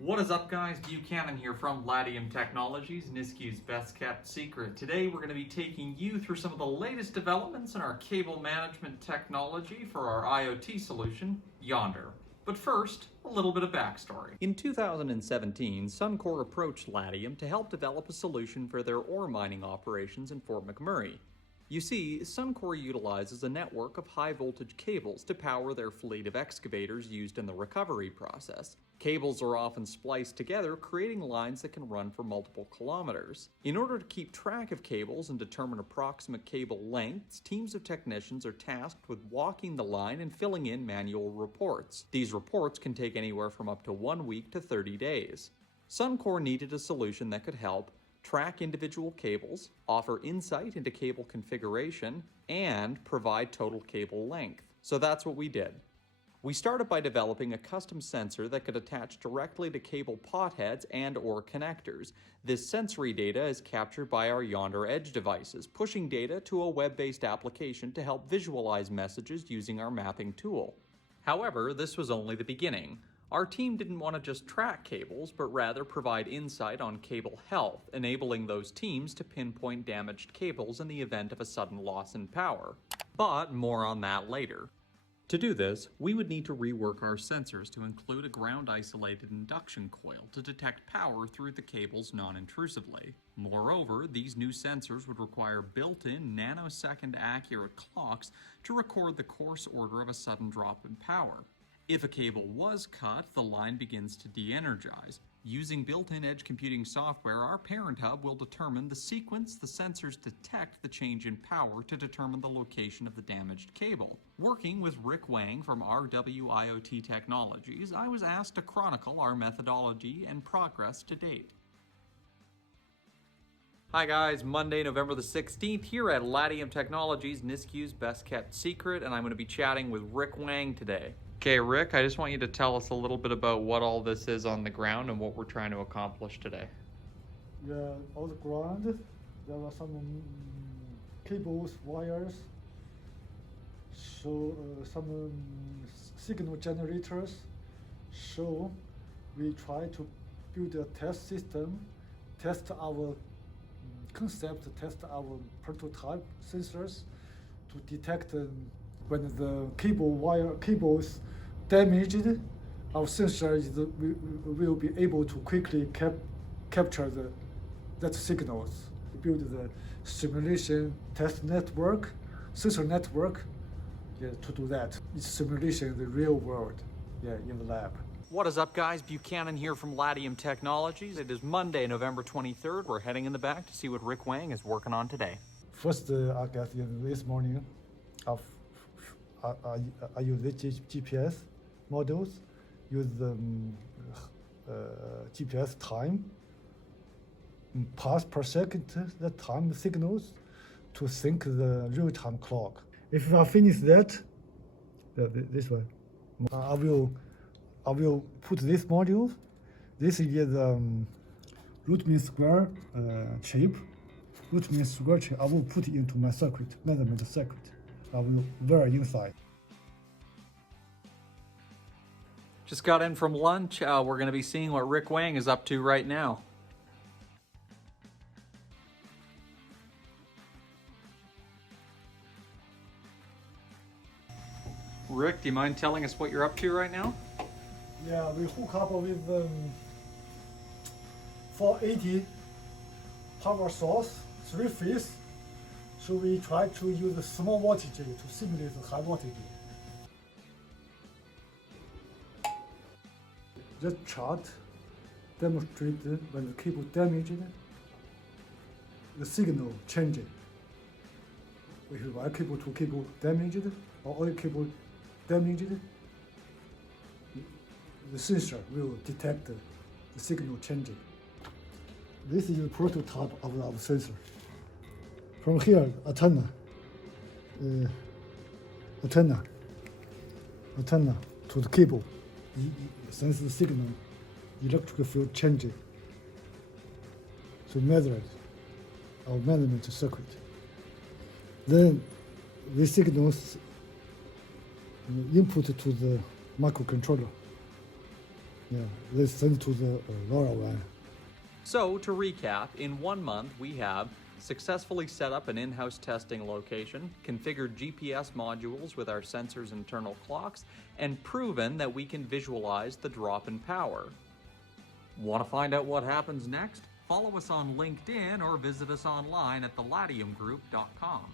What is up, guys? Buchanan here from Latium Technologies, Niskew's best kept secret. Today we're going to be taking you through some of the latest developments in our cable management technology for our IoT solution, Yondr. But first, a little bit of backstory. In 2017, Suncor approached Latium to help develop a solution for their ore mining operations in Fort McMurray. You see, Suncor utilizes a network of high-voltage cables to power their fleet of excavators used in the recovery process. Cables are often spliced together, creating lines that can run for multiple kilometers. In order to keep track of cables and determine approximate cable lengths, teams of technicians are tasked with walking the line and filling in manual reports. These reports can take anywhere from up to 1 week to 30 days. Suncor needed a solution that could help track individual cables, offer insight into cable configuration, and provide total cable length. So that's what we did. We started by developing a custom sensor that could attach directly to cable potheads and/or connectors. This sensory data is captured by our Yondr Edge devices, pushing data to a web-based application to help visualize messages using our mapping tool. However, this was only the beginning. Our team didn't want to just track cables, but rather provide insight on cable health, enabling those teams to pinpoint damaged cables in the event of a sudden loss in power. But more on that later. To do this, we would need to rework our sensors to include a ground-isolated induction coil to detect power through the cables non-intrusively. Moreover, these new sensors would require built-in nanosecond accurate clocks to record the course order of a sudden drop in power. If a cable was cut, the line begins to de-energize. Using built-in edge computing software, our parent hub will determine the sequence the sensors detect the change in power to determine the location of the damaged cable. Working with Rick Wang from RWIoT Technologies, I was asked to chronicle our methodology and progress to date. Hi guys, Monday, November the 16th, here at Latium Technologies, Niskew's best kept secret, and I'm going to be chatting with Rick Wang today. Okay, Rick, I just want you to tell us a little bit about what all this is on the ground and what we're trying to accomplish today. Yeah, on the ground, there are some cables, wires, so some signal generators. So we try to build a test system, test our concept, test our prototype sensors to detect when the cables damaged, our sensor will be able to quickly capture that signals. We build the simulation test network, sensor network, to do that. It's simulation in the real world, in the lab. What is up, guys? Buchanan here from Latium Technologies. It is Monday, November 23rd. We're heading in the back to see what Rick Wang is working on today. First, I guess this morning, I use the GPS models, use the GPS time, pass per second, the time signals to sync the real-time clock. If I finish that, this way, I will put this module. This is the root mean square chip. Root mean square chip. I will put it into my circuit, measurement circuit. I will vary inside. Just got in from lunch. We're going to be seeing what Rick Wang is up to right now. Rick, do you mind telling us what you're up to right now? Yeah, we hook up with 480 power source, 3-phase. So we try to use a small voltage to simulate the high voltage. This chart demonstrates when the cable damaged, the signal changing. If one cable to cable damaged or other cable damaged, the sensor will detect the signal changing. This is the prototype of our sensor. From here, antenna to the cable, sense the signal, electrical field changing. So measure our measurement circuit. Then the signals input to the microcontroller. they send to the LoRaWAN. So, to recap, in 1 month we have successfully set up an in-house testing location, configured GPS modules with our sensor's internal clocks, and proven that we can visualize the drop in power. Want to find out what happens next? Follow us on LinkedIn or visit us online at thelatiumgroup.com.